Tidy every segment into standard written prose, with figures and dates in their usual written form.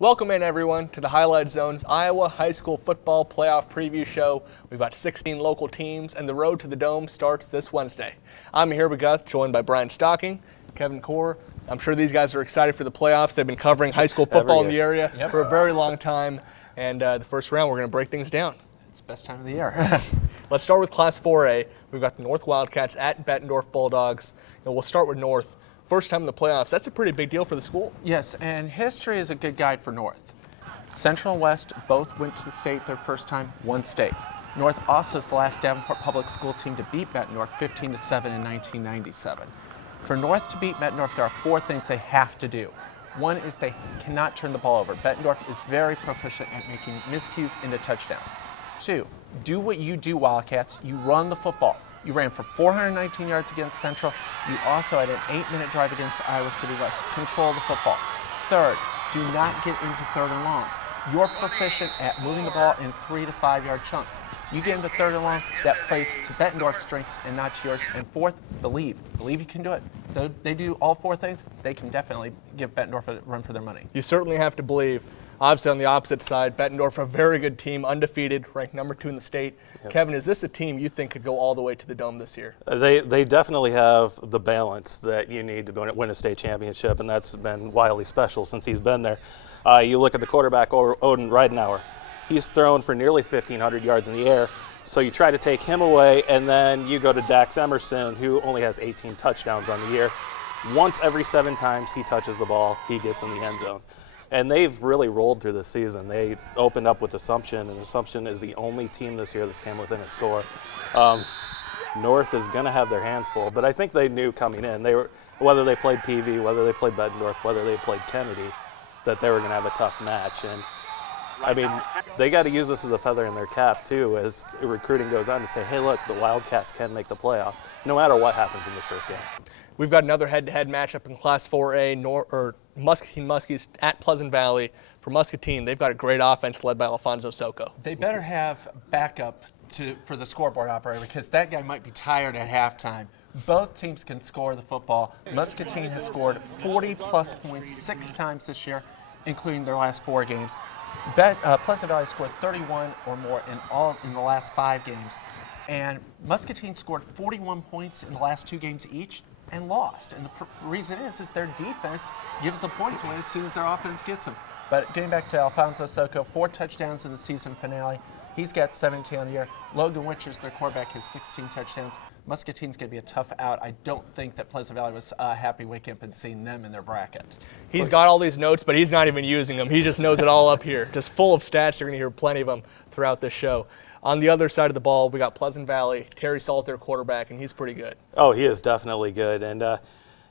Welcome in, everyone, to the Highlight Zone's Iowa High School Football Playoff Preview Show. We've got 16 local teams, and the road to the Dome starts this Wednesday. I'm here with Guth, joined by Brian Stocking, Kevin Core. I'm sure these guys are excited for the playoffs. They've been covering high school football in the area for a very long time, and the first round, we're going to break things down. It's the best time of the year. Let's start with Class 4A. We've got the North Wildcats at Bettendorf Bulldogs. And we'll start with North. First time in the playoffs. That's a pretty big deal for the school. Yes, and history is a good guide for North. Central and West both went to the state their first time, one state. North also is the last Davenport Public School team to beat Bettendorf 15-7 in 1997. For North to beat Bettendorf, there are four things they have to do. One is they cannot turn the ball over. Bettendorf is very proficient at making miscues into touchdowns. Two, do what you do, Wildcats. You run the football. You ran for 419 yards against Central. You also had an 8-minute drive against Iowa City West. Control the football. Third, do not get into third and longs. You're proficient at moving the ball in 3 to 5 yard chunks. You get into third and long, that plays to Bettendorf's strengths and not to yours. And fourth, believe. Believe you can do it. They do all four things, they can definitely give Bettendorf a run for their money. You certainly have to believe. Obviously, on the opposite side, Bettendorf, a very good team, undefeated, ranked number 2 in the state. Yep. Kevin, is this a team you think could go all the way to the Dome this year? They definitely have the balance that you need to win a state championship, and that's been wildly special since he's been there. You look at the quarterback, Odin Reidenauer. He's thrown for nearly 1,500 yards in the air, so you try to take him away, and then you go to Dax Emerson, who only has 18 touchdowns on the year. Once every 7 times he touches the ball, he gets in the end zone. And they've really rolled through this season. They opened up with Assumption, and Assumption is the only team this year that's came within a score. North is going to have their hands full, but I think they knew coming in, whether they played PV, whether they played Bettendorf, whether they played Kennedy, that they were going to have a tough match. And I mean, they got to use this as a feather in their cap, too, as recruiting goes on to say, hey, look, the Wildcats can make the playoff, no matter what happens in this first game. We've got another head-to-head matchup in Class 4A, Muscatine Muskies at Pleasant Valley. For Muscatine, they've got a great offense led by Alfonso Soko. They better have backup for the scoreboard operator because that guy might be tired at halftime. Both teams can score the football. Muscatine has scored 40-plus points 6 times this year, including their last 4 games. Pleasant Valley scored 31 or more in the last 5 games. And Muscatine scored 41 points in the last 2 games each and lost. And the reason is their defense gives the points away as soon as their offense gets them. But getting back to Alfonso Soko, 4 touchdowns in the season finale. He's got 17 on the year. Logan Witchers, their quarterback, has 16 touchdowns. Muscatine's going to be a tough out. I don't think that Pleasant Valley was happy waking up and seeing them in their bracket. He's got all these notes, but he's not even using them. He just knows it all up here. Just full of stats. You're going to hear plenty of them throughout this show. On the other side of the ball, we got Pleasant Valley. Terry Saul's their quarterback, and he's pretty good. Oh, he is definitely good. And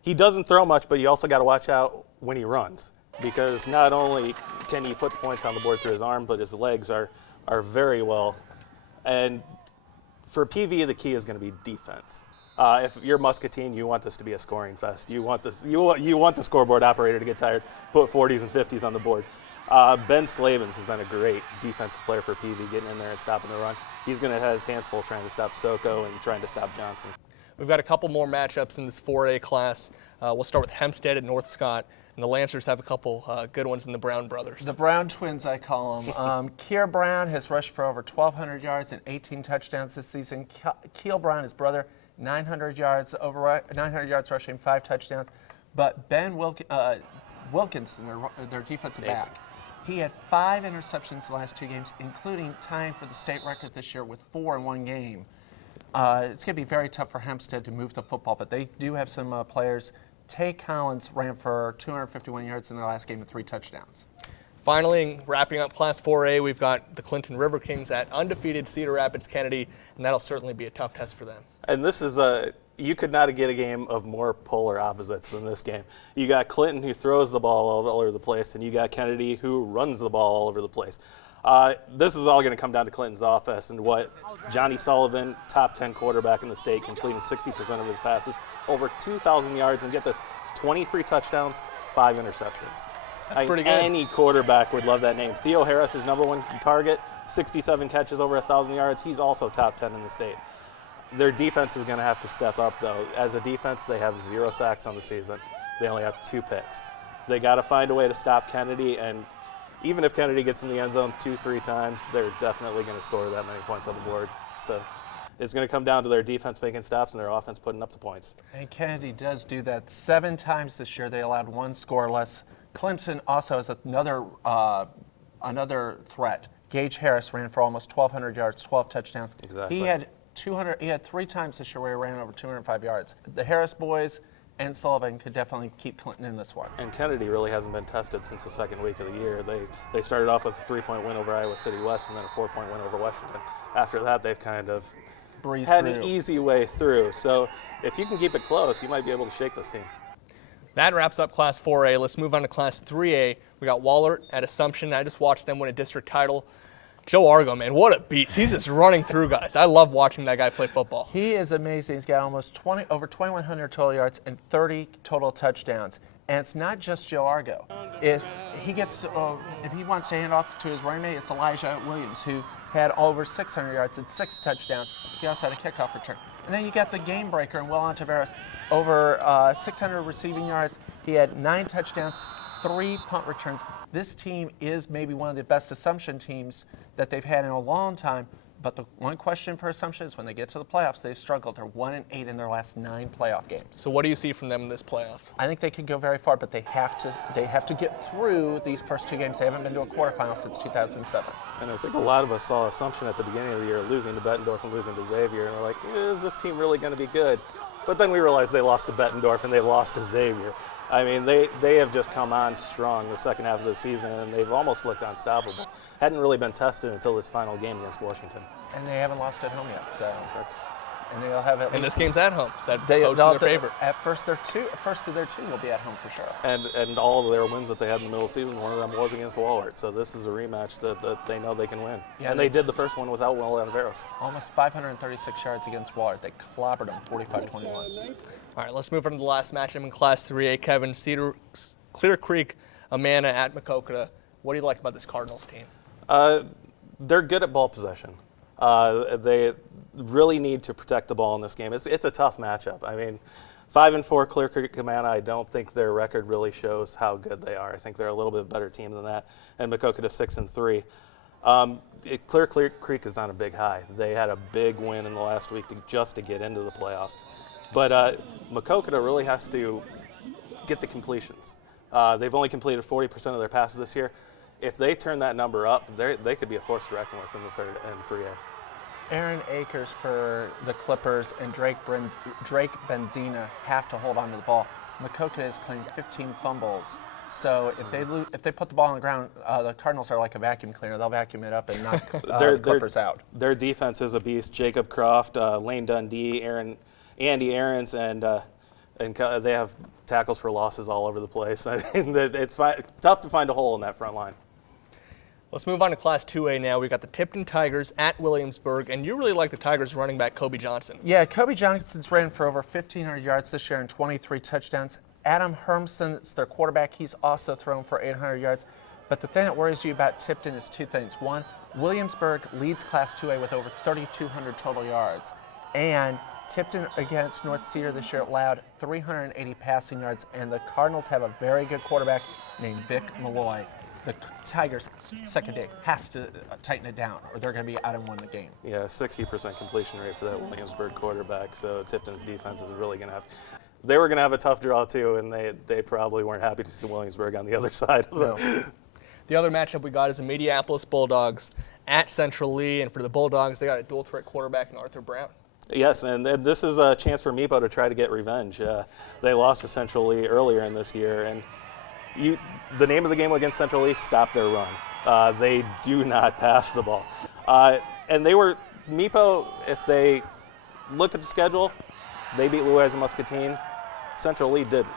he doesn't throw much, but you also got to watch out when he runs, because not only can he put the points on the board through his arm, but his legs are very well. And for PV, the key is going to be defense. If you're Muscatine, you want this to be a scoring fest. You want this. You want the scoreboard operator to get tired, put 40s and 50s on the board. Ben Slavens has been a great defensive player for PV, getting in there and stopping the run. He's going to have his hands full trying to stop Soko and trying to stop Johnson. We've got a couple more matchups in this 4A class. We'll start with Hempstead at North Scott, and the Lancers have a couple good ones in the Brown brothers. The Brown twins, I call them. Kier Brown has rushed for over 1,200 yards and 18 touchdowns this season. Keel Brown, his brother, 900 yards rushing, 5 touchdowns. But Ben Wilkinson, their defensive back, he had 5 interceptions the last 2 games, including tying for the state record this year with 4 in 1 game. It's going to be very tough for Hempstead to move the football, but they do have some players. Tay Collins ran for 251 yards in their last game with 3 touchdowns. Finally, wrapping up Class 4A, we've got the Clinton River Kings at undefeated Cedar Rapids Kennedy, and that'll certainly be a tough test for them. And this is you could not get a game of more polar opposites than this game. You got Clinton, who throws the ball all over the place, and you got Kennedy, who runs the ball all over the place. This is all going to come down to Clinton's offense and what Johnny Sullivan, top 10 quarterback in the state, completing 60% of his passes, over 2,000 yards, and get this, 23 touchdowns, 5 interceptions. That's pretty good. Any quarterback would love that name. Theo Harris is #1 target, 67 catches, over 1,000 yards. He's also top 10 in the state. Their defense is going to have to step up, though. As a defense, they have 0 sacks on the season. They only have 2 picks. They got to find a way to stop Kennedy, and even if Kennedy gets in the end zone 2-3 times, they're definitely going to score that many points on the board. So it's going to come down to their defense making stops and their offense putting up the points. And Kennedy does do that 7 times this year. They allowed 1 scoreless. Clemson also has another threat. Gage Harris ran for almost 1,200 yards, 12 touchdowns. Exactly. He had 3 times this year where he ran over 205 yards. The Harris boys and Sullivan could definitely keep Clinton in this one. And Kennedy really hasn't been tested since the second week of the year. They started off with a 3-point win over Iowa City West and then a 4-point win over Washington. After that, they've kind of Breezed had through. an easy way through. So if you can keep it close, you might be able to shake this team. That wraps up Class 4A. Let's move on to Class 3A. We got Wahlert at Assumption. I just watched them win a district title. Joe Argo, man, what a beast. He's just running through guys. I love watching that guy play football. He is amazing. He's got almost over 2,100 total yards and 30 total touchdowns. And it's not just Joe Argo. If he wants to hand off to his running mate, it's Elijah Williams, who had over 600 yards and 6 touchdowns. He also had a kickoff return. And then you got the game breaker in Will Ontiveros, over 600 receiving yards. He had 9 touchdowns, 3 punt returns. This team is maybe one of the best Assumption teams that they've had in a long time. But the one question for Assumption is when they get to the playoffs, they've struggled. They're 1-8 in their last 9 playoff games. So what do you see from them in this playoff? I think they could go very far, but they have to get through these first 2 games. They haven't been to a quarterfinal since 2007. And I think a lot of us saw Assumption at the beginning of the year losing to Bettendorf and losing to Xavier, and we're like, is this team really going to be good? But then we realized they lost to Bettendorf and they lost to Xavier. I mean, they have just come on strong the second half of the season, and they've almost looked unstoppable. Hadn't really been tested until this final game against Washington. And they haven't lost at home yet, so. And they'll have at And least. this game's at home, so that They'll goes in their have to- favor. At first of their 2 will be at home for sure. And all of their wins that they had in the middle of the season, one of them was against Wahlert. So this is a rematch that they know they can win. Yeah, and they did the first one without Will Ontiveros. Almost 536 yards against Wahlert. They clobbered them 45-21. All right, let's move on to the last matchup in Class 3A. Kevin, Clear Creek, Amana at Macokota. What do you like about this Cardinals team? They're good at ball possession. They really need to protect the ball in this game. It's a tough matchup. I mean, 5-4 Clear Creek Amana, I don't think their record really shows how good they are. I think they're a little bit better team than that. And Macokota 6-3. Clear Creek is on a big high. They had a big win in the last week just to get into the playoffs. But Macokota really has to get the completions. They've only completed 40% of their passes this year. If they turn that number up, they could be a force to reckon with in the 3A. Aaron Akers for the Clippers and Drake Benzina have to hold on to the ball. Macokota has claimed 15 fumbles. So if they put the ball on the ground, the Cardinals are like a vacuum cleaner. They'll vacuum it up and knock the Clippers out. Their defense is a beast. Jacob Croft, Lane Dundee, Andy Aarons, and they have tackles for losses all over the place. I mean, it's tough to find a hole in that front line. Let's move on to Class 2A now. We got the Tipton Tigers at Williamsburg, and you really like the Tigers running back Kobe Johnson. Yeah, Kobe Johnson's ran for over 1,500 yards this year and 23 touchdowns. Adam Hermson's their quarterback. He's also thrown for 800 yards. But the thing that worries you about Tipton is 2 things. One, Williamsburg leads Class 2A with over 3,200 total yards. And Tipton against North Cedar this year allowed 380 passing yards. And the Cardinals have a very good quarterback named Vic Malloy. The Tigers, second day, has to tighten it down or they're going to be out and win the game. Yeah, 60% completion rate for that Williamsburg quarterback. So Tipton's defense is really going to have. They were going to have a tough draw too, and they probably weren't happy to see Williamsburg on the other side of No. The other matchup we got is the Mediapolis Bulldogs at Central Lee, and for the Bulldogs, they got a dual threat quarterback in Arthur Brown. Yes, and this is a chance for Meepo to try to get revenge. They lost to Central Lee earlier in this year, and the name of the game against Central Lee, stop their run. They do not pass the ball. And Meepo, if they look at the schedule, they beat Louisa Muscatine. Central Lee didn't.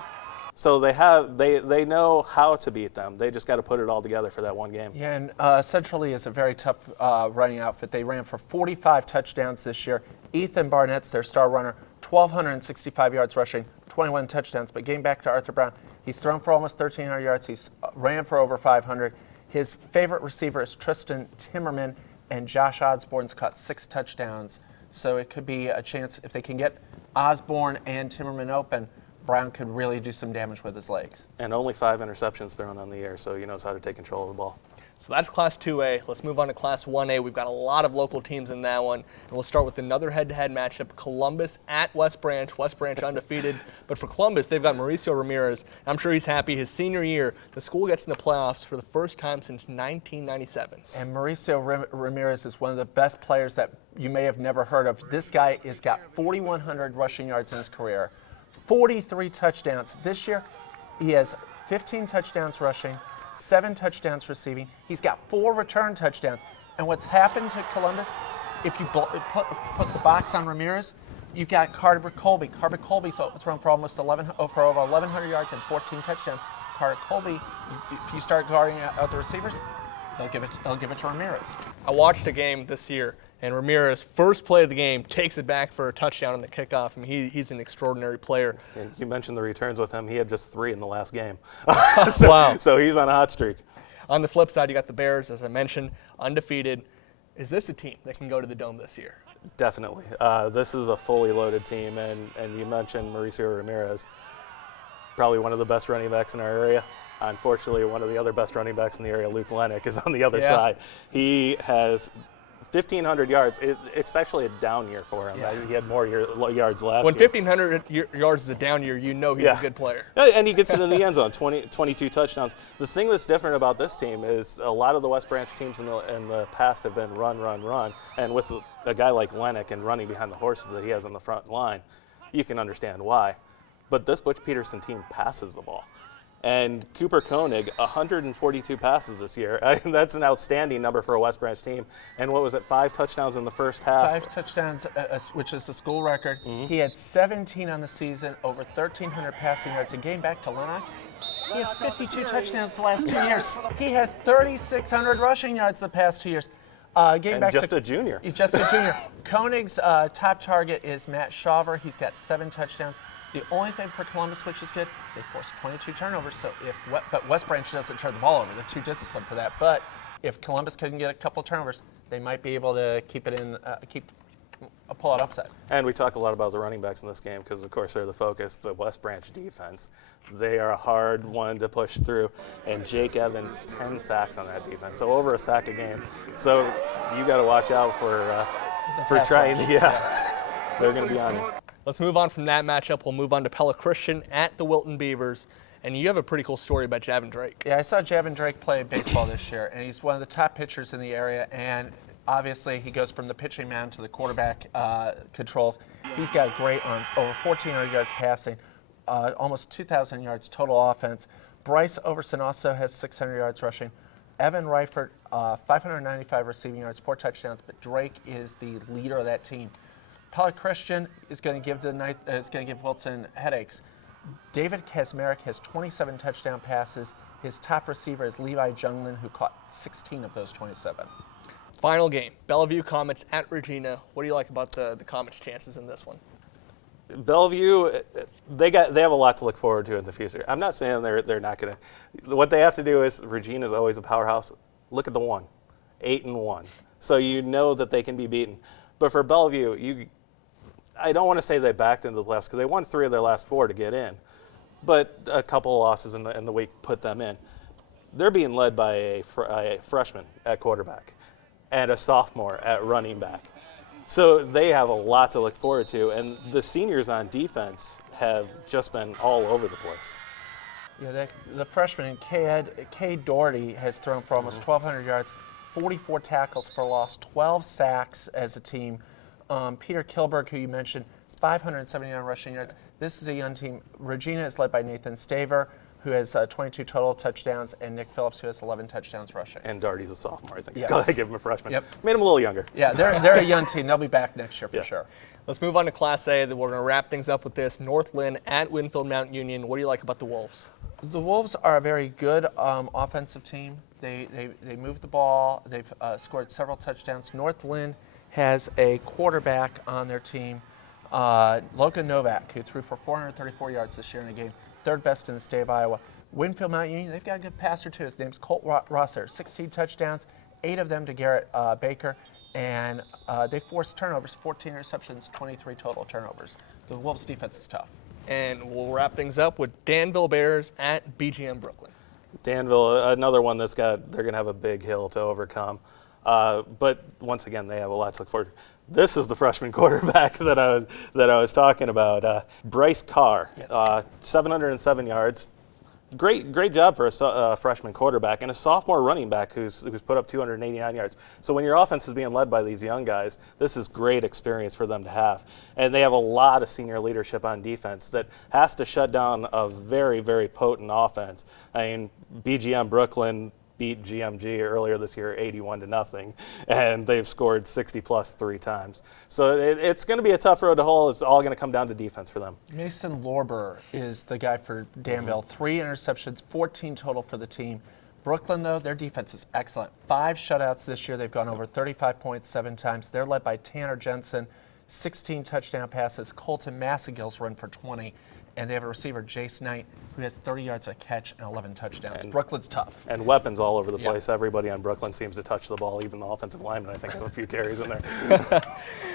So they know how to beat them. They just got to put it all together for that one game. Yeah, and Central Lee is a very tough running outfit. They ran for 45 touchdowns this year. Ethan Barnett's their star runner, 1,265 yards rushing, 21 touchdowns. But getting back to Arthur Brown, he's thrown for almost 1,300 yards. He's ran for over 500. His favorite receiver is Tristan Timmerman, and Josh Osborne's caught 6 touchdowns. So it could be a chance if they can get Osborne and Timmerman open, Brown could really do some damage with his legs. And only 5 interceptions thrown on the year, so he knows how to take control of the ball. So that's Class 2A. Let's move on to Class 1A. We've got a lot of local teams in that one. And we'll start with another head-to-head matchup, Columbus at West Branch. West Branch undefeated. But for Columbus, they've got Mauricio Ramirez. I'm sure he's happy. His senior year, the school gets in the playoffs for the first time since 1997. And Mauricio Ramirez is one of the best players that you may have never heard of. This guy has got 4,100 rushing yards in his career, 43 touchdowns. This year, he has 15 touchdowns rushing, 7 touchdowns receiving. He's got 4 return touchdowns. And what's happened to Columbus, if you put the box on Ramirez, you've got Carter Colby. Carter Colby's thrown for almost over 1,100 yards and 14 touchdowns. Carter Colby, if you start guarding out the receivers, they'll give it to Ramirez. I watched a game this year, and Ramirez, first play of the game, takes it back for a touchdown on the kickoff. I mean, he's an extraordinary player. And you mentioned the returns with him. He had just 3 in the last game. Wow. So he's on a hot streak. On the flip side, you got the Bears, as I mentioned, undefeated. Is this a team that can go to the Dome this year? Definitely. This is a fully loaded team, and you mentioned Mauricio Ramirez, probably one of the best running backs in our area. Unfortunately, one of the other best running backs in the area, Luke Lennick, is on the other side. He has 1,500 yards. It's actually a down year for him. Yeah. He had more yards last When year. 1,500 yards is a down year, you know he's a good player. And he gets it in the end zone, 22 touchdowns. The thing that's different about this team is a lot of the West Branch teams in the past have been run. And with a guy like Lennick and running behind the horses that he has on the front line, you can understand why. But this Butch Peterson team passes the ball. And Cooper Koenig, 142 passes this year. That's an outstanding number for a West Branch team. And what was it, 5 touchdowns in the first half? 5 touchdowns, which is the school record. He had 17 on the season, over 1,300 passing yards. And getting back to Lennox, he has 52 touchdowns the last 2 years. He has 3,600 rushing yards the past 2 years. Just a junior. He's just a junior. Koenig's top target is Matt Shaver. He's got 7 touchdowns. The only thing for Columbus, which is good, they forced 22 turnovers. So but West Branch doesn't turn the ball over. They're too disciplined for that. But if Columbus couldn't get a couple of turnovers, they might be able to keep it in, a pull-out upset. And we talk a lot about the running backs in this game because, of course, they're the focus. But West Branch defense, they are a hard one to push through. And Jake Evans, 10 sacks on that defense, so over a sack a game. So you got to watch out for trying to, they're going to be on you. Let's move on from that matchup. We'll move on to Pella Christian at the Wilton Beavers. And you have a pretty cool story about Javin Drake. Yeah, I saw Javin Drake play baseball this year, and he's one of the top pitchers in the area. And obviously, he goes from the pitching mound to the quarterback controls. He's got a great arm, over 1,400 yards passing, almost 2,000 yards total offense. Bryce Overson also has 600 yards rushing. Evan Reifert, 595 receiving yards, 4 touchdowns. But Drake is the leader of that team. Pella Christian is going to give Wilton headaches. David Kazmarek has 27 touchdown passes. His top receiver is Levi Junglin, who caught 16 of those 27. Final game, Bellevue Comets at Regina. What do you like about the Comets' chances in this one? Bellevue, they have a lot to look forward to in the future. I'm not saying they're not going to. What they have to do is, Regina's always a powerhouse. Look at the 8-1. So you know that they can be beaten. But for Bellevue, I don't want to say they backed into the playoffs because they won 3 of their last 4 to get in, but a couple of losses in the week put them in. They're being led by a freshman at quarterback and a sophomore at running back. So they have a lot to look forward to, and the seniors on defense have just been all over the place. Yeah, the freshman, Cade Doherty, has thrown for almost 1,200 yards, 44 tackles for loss, 12 sacks as a team. Peter Kilberg, who you mentioned, 579 rushing yards. This is a young team. Regina is led by Nathan Staver, who has 22 total touchdowns, and Nick Phillips, who has 11 touchdowns rushing. And Doherty's a sophomore, I think. Yes. I give him a freshman. Yep. Made him a little younger. Yeah, they're a young team. They'll be back next year for sure. Let's move on to Class A. We're going to wrap things up with this. North Lynn at Winfield Mount Union. What do you like about the Wolves? The Wolves are a very good offensive team. They move the ball. They've scored several touchdowns. North Lynn has a quarterback on their team, Logan Novak, who threw for 434 yards this year in a game, 3rd best in the state of Iowa. Winfield Mount Union, they've got a good passer too. His name's Colt Rosser, 16 touchdowns, 8 of them to Garrett Baker, and they forced turnovers, 14 interceptions, 23 total turnovers. The Wolves' defense is tough. And we'll wrap things up with Danville Bears at BGM Brooklyn. Danville, another one they're going to have a big hill to overcome. But once again, they have a lot to look forward to. This is the freshman quarterback that I was talking about, Bryce Carr, 707 yards. Great job for a freshman quarterback and a sophomore running back who's put up 289 yards. So when your offense is being led by these young guys, this is great experience for them to have. And they have a lot of senior leadership on defense that has to shut down a very, very potent offense. I mean, BGM Brooklyn beat GMG earlier this year 81-0, and they've scored 60+ 3 times. So it's going to be a tough road to hoe. It's all going to come down to defense for them. Mason Lorber is the guy for Danville. 3 interceptions, 14 total for the team. Brooklyn, though, their defense is excellent. 5 shutouts this year. They've gone over 35 points 7 times. They're led by Tanner Jensen, 16 touchdown passes. Colton Massagill's run for 20. And they have a receiver, Jace Knight, who has 30 yards a catch and 11 touchdowns. Brooklyn's tough. And weapons all over the place. Everybody on Brooklyn seems to touch the ball, even the offensive linemen, I think, have a few carries in there.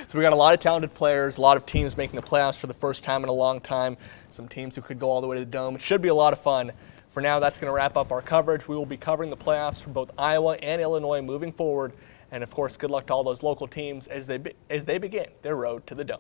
So we got a lot of talented players, a lot of teams making the playoffs for the first time in a long time, some teams who could go all the way to the Dome. It should be a lot of fun. For now, that's going to wrap up our coverage. We will be covering the playoffs for both Iowa and Illinois moving forward. And, of course, good luck to all those local teams as they begin their road to the Dome.